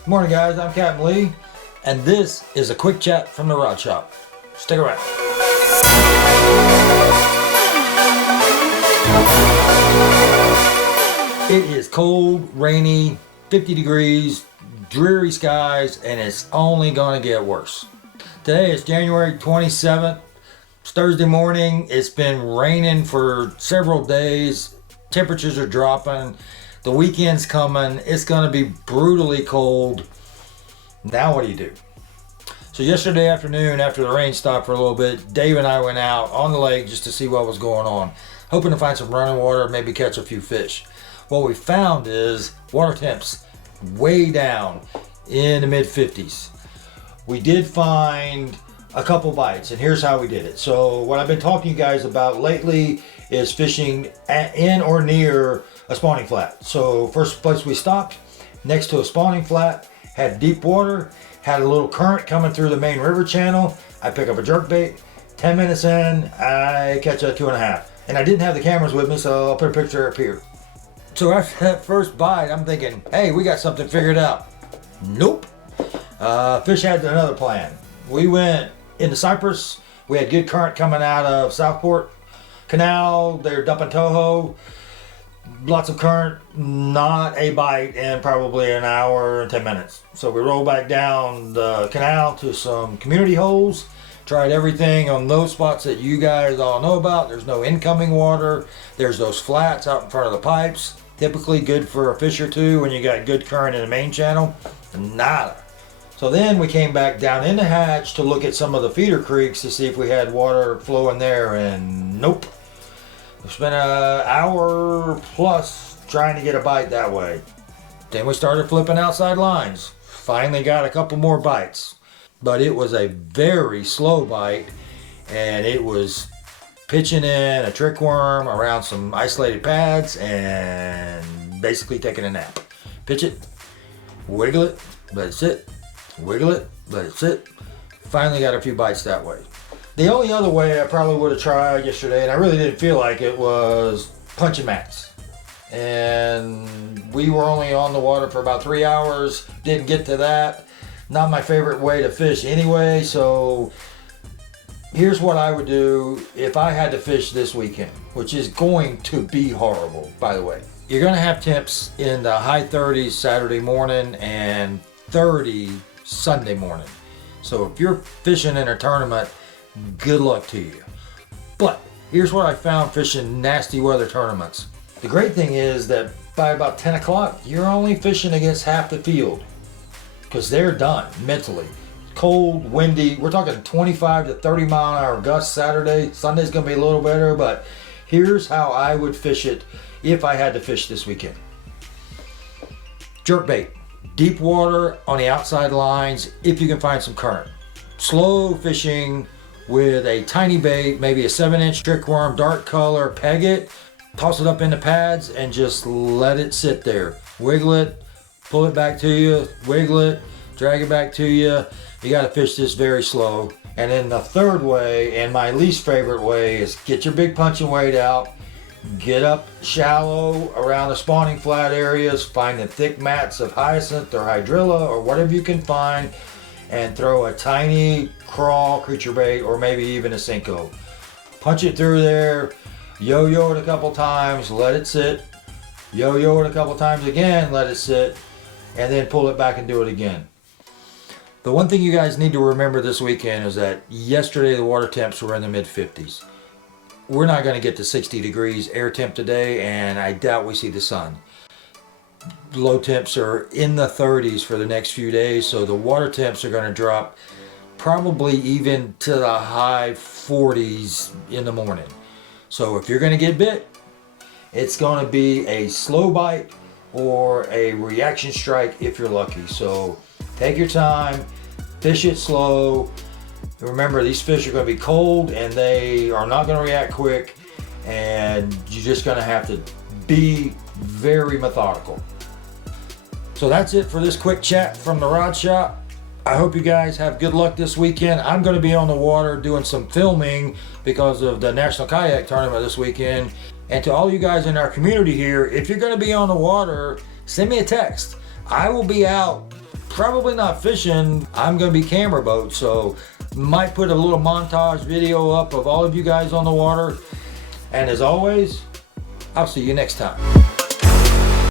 Good morning, guys. I'm Captain Lee, and this is a quick chat from the Rod Shop. Stick around. It is cold, rainy, 50 degrees, dreary skies, and it's only going to get worse. Today is January 27th. It's Thursday morning. It's been raining for several days. Temperatures are dropping. The weekend's coming. It's going to be brutally cold. Now what do you do? So yesterday afternoon, after the rain stopped for a little bit, Dave and I went out on the lake just to see what was going on, hoping to find some running water, maybe catch a few fish. What we found is water temps way down in the mid 50s. We did find a couple bites, and here's how we did it. So what I've been talking to you guys about lately is fishing in or near a spawning flat. So first place we stopped, next to a spawning flat, had deep water, had a little current coming through the main river channel. I pick up a jerkbait. 10 minutes in, I catch a 2.5. And I didn't have the cameras with me, so I'll put a picture up here. So after that first bite, I'm thinking, hey, we got something figured out. Nope. Fish had another plan. We went into Cypress. We had good current coming out of Southport Canal. They're dumping Toho. Lots of current, not a bite in probably an hour and 10 minutes. So we rolled back down the canal to some community holes. Tried everything on those spots that you guys all know about. There's no incoming water. There's those flats out in front of the pipes. Typically good for a fish or two when you got good current in the main channel. Nada. So then we came back down in the hatch to look at some of the feeder creeks to see if we had water flowing there, and nope. We spent an hour plus trying to get a bite that way. Then we started flipping outside lines. Finally got a couple more bites. But it was a very slow bite, and it was pitching in a trick worm around some isolated pads and basically taking a nap. Pitch it, wiggle it, let it sit, wiggle it, let it sit. Finally got a few bites that way. The only other way I probably would have tried yesterday, and I really didn't feel like it, was punching mats. And we were only on the water for about 3 hours, didn't get to that. Not my favorite way to fish anyway, so here's what I would do if I had to fish this weekend, which is going to be horrible, by the way. You're going to have temps in the high 30s Saturday morning and 30 Sunday morning. So if you're fishing in a tournament, good luck to you. But here's what I found fishing nasty weather tournaments. The great thing is that by about 10 o'clock, you're only fishing against half the field, because they're done mentally. Cold, windy, we're talking 25 to 30 mile an hour gusts Saturday. Sunday's gonna be a little better, but here's how I would fish it if I had to fish this weekend. Jerkbait, deep water on the outside lines if you can find some current. Slow fishing with a tiny bait, maybe a 7-inch trick worm, dark color, peg it, toss it up in the pads, and just let it sit there. Wiggle it, pull it back to you, wiggle it, drag it back to you. You got to fish this very slow. And then the third way, and my least favorite way, is get your big punching weight out, get up shallow around the spawning flat areas, find the thick mats of hyacinth or hydrilla or whatever you can find, and throw a tiny crawl creature bait or maybe even a Senko. Punch it through there, yo-yo it a couple times, let it sit, yo-yo it a couple times again, let it sit, and then pull it back and do it again. The one thing you guys need to remember this weekend is that yesterday the water temps were in the mid 50s. We're not going to get to 60 degrees air temp today, and I doubt we see the sun. Low temps are in the 30s for the next few days, so the water temps are going to drop probably even to the high 40s in the morning. So if you're going to get bit, it's going to be a slow bite or a reaction strike if you're lucky. So take your time, fish it slow. Remember, these fish are going to be cold and they are not going to react quick, and you're just going to have to be very methodical. So that's it for this quick chat from the Rod Shop. I hope you guys have good luck this weekend. I'm going to be on the water doing some filming because of the National Kayak Tournament this weekend. And to all you guys in our community here, if you're going to be on the water, send me a text. I will be out probably not fishing. I'm gonna be camera boat, so might put a little montage video up of all of you guys on the water. And as always, I'll see you next time.